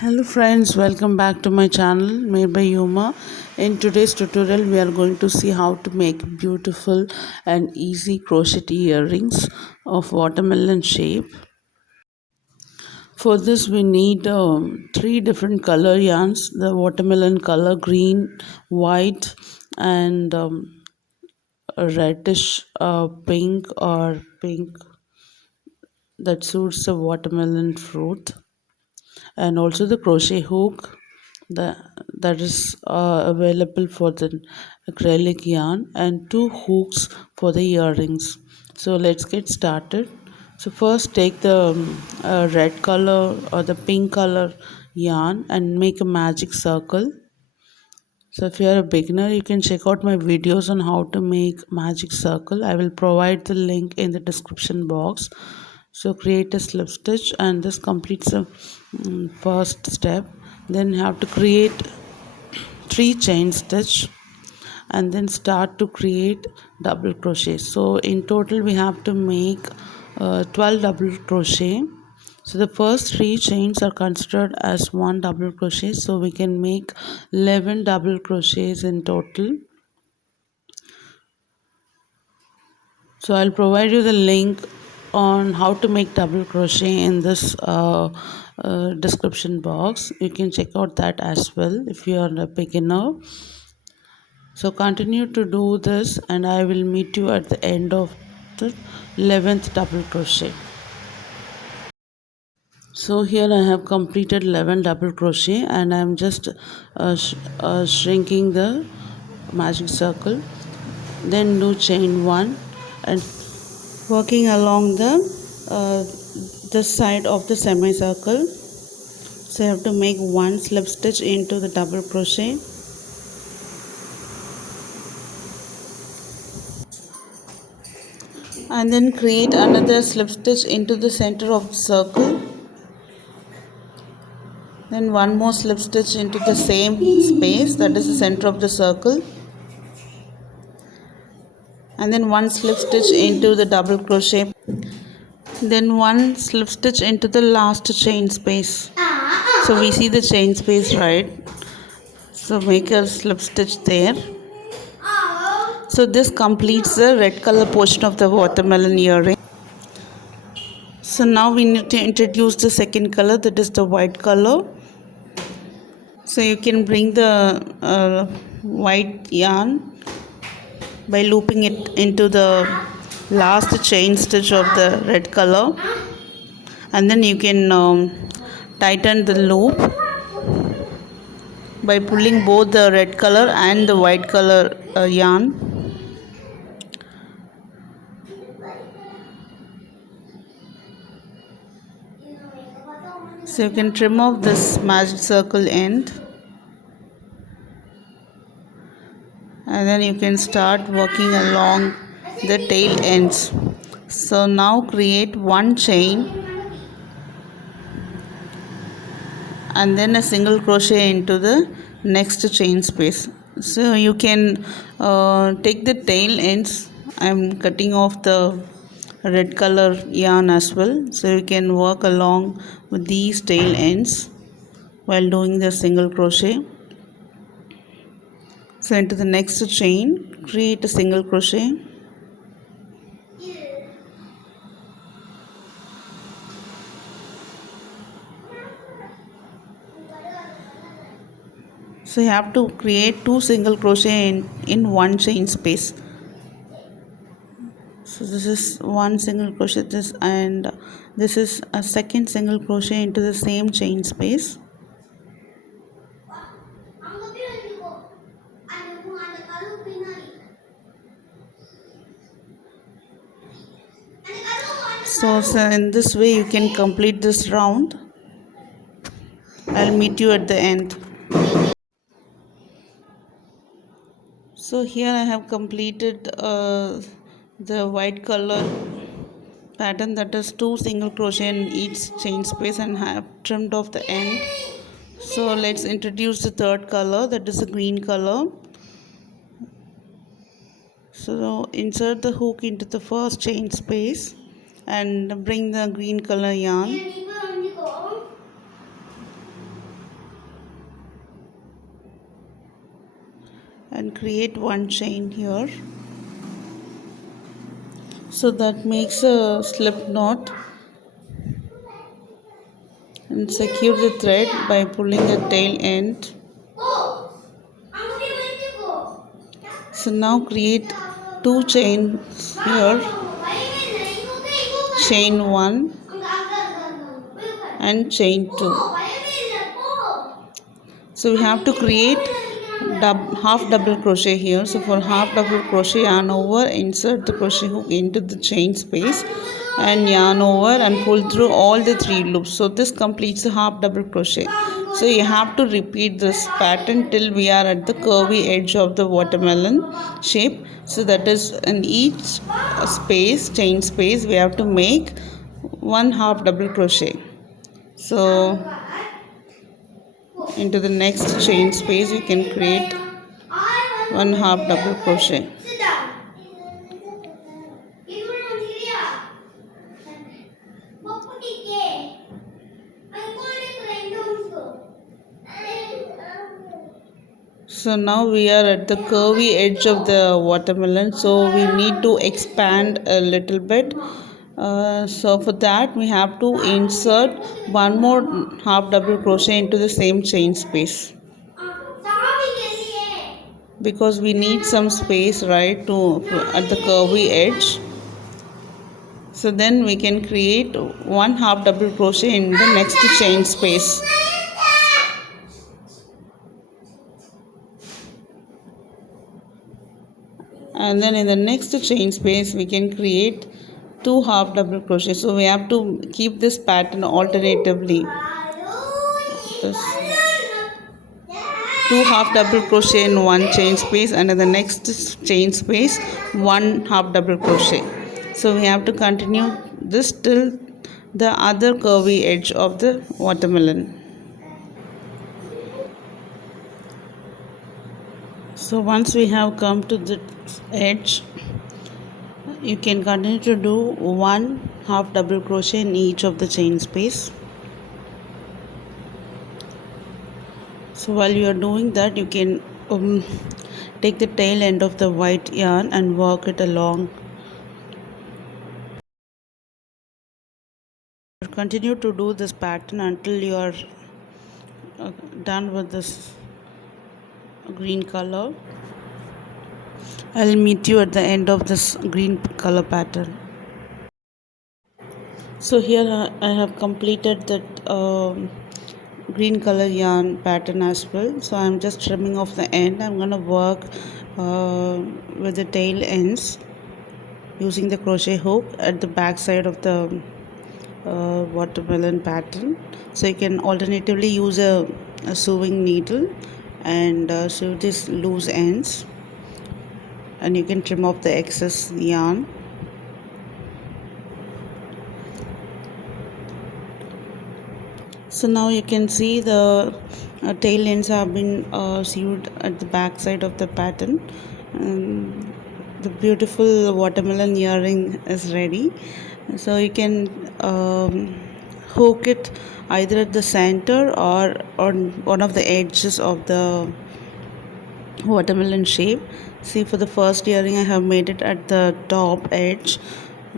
Hello friends, welcome back to my channel made by Yuma. In today's tutorial we are going to see how to make beautiful and easy crochet earrings of watermelon shape. For this we need three different color yarns: the watermelon color, green, white, and a reddish pink or pink that suits the watermelon fruit, and also the crochet hook that is available for the acrylic yarn, and two hooks for the earrings. So let's get started. So first take the red color or the pink color yarn and make a magic circle. So if you are a beginner, you can check out my videos on how to make magic circle. I will provide the link in the description box. So create a slip stitch, and this completes the first step. Then you have to create 3 chain stitch and then start to create double crochet. So in total we have to make 12 double crochet. So the first 3 chains are considered as one double crochet, so we can make 11 double crochets in total. So I'll provide you the link on how to make double crochet in this description box. You can check out that as well if you are a beginner. So continue to do this and I will meet you at the end of the 11th double crochet. So here I have completed 11 double crochet and I am just shrinking the magic circle. Then do chain 1 and working along the this side of the semicircle. So you have to make one slip stitch into the double crochet. And then create another slip stitch into the center of the circle. Then one more slip stitch into the same space, that is the center of the circle, and then one slip stitch into the double crochet, then one slip stitch into the last chain space. So we see the chain space, right? So make a slip stitch there. So this completes the red color portion of the watermelon earring. So now we need to introduce the second color, that is the white color. So you can bring the white yarn by looping it into the last chain stitch of the red color, and then you can tighten the loop by pulling both the red color and the white color yarn. So you can trim off this magic circle end, and then you can start working along the tail ends. So now create one chain and then a single crochet into the next chain space. So you can take the tail ends. I'm cutting off the red color yarn as well, so you can work along with these tail ends while doing the single crochet. So into the next chain create a single crochet, so you have to create two single crochet in one chain space. So this is one single crochet, this, and this is a second single crochet into the same chain space. So in this way you can complete this round. I'll meet you at the end. So here I have completed the white color pattern, that is two single crochet in each chain space, and have trimmed off the end. So let's introduce the third color, that is the green color. So insert the hook into the first chain space and bring the green color yarn. and create one chain here. So that makes a slip knot, and secure the thread by pulling the tail end. So now create two chains here, chain 1 and chain 2. So we have to create half double crochet here. So for half double crochet, yarn over, insert the crochet hook into the chain space and yarn over and pull through all the 3 loops. So this completes the half double crochet. So you have to repeat this pattern till we are at the curvy edge of the watermelon shape. So that is in each space, chain space, we have to make one half double crochet. So into the next chain space we can create one half double crochet. So now we are at the curvy edge of the watermelon, so we need to expand a little bit. So for that we have to insert one more half double crochet into the same chain space, because we need some space, right, to at the curvy edge. So then we can create one half double crochet in the next chain space. And then in the next chain space we can create two half double crochet. So we have to keep this pattern alternatively. This two half double crochet in one chain space, and in the next chain space one half double crochet. So we have to continue this till the other curvy edge of the watermelon. So once we have come to the edge, you can continue to do one half double crochet in each of the chain space. So while you are doing that, you can take the tail end of the white yarn and work it along. Continue to do this pattern until you are done with this green color. I'll meet you at the end of this green color pattern. So here I have completed that green color yarn pattern as well. So I'm just trimming off the end. I'm going to work with the tail ends using the crochet hook at the back side of the watermelon pattern. So you can alternatively use a sewing needle and sew these loose ends, and you can trim off the excess yarn. So now you can see the tail ends have been sewed at the back side of the pattern. The beautiful watermelon earring is ready. So you can hook it either at the center or on one of the edges of the watermelon shape. See, for the first earring I have made it at the top edge,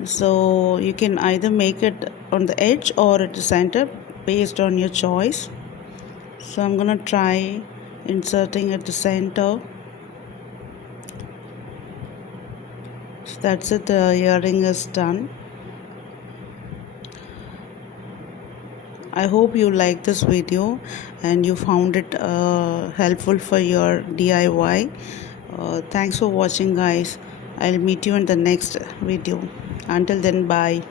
so you can either make it on the edge or at the center based on your choice. So I'm gonna try inserting at the center. So that's it, the earring is done. I hope you like this video and you found it helpful for your DIY. Thanks for watching, guys. I'll meet you in the next video. Until then, bye.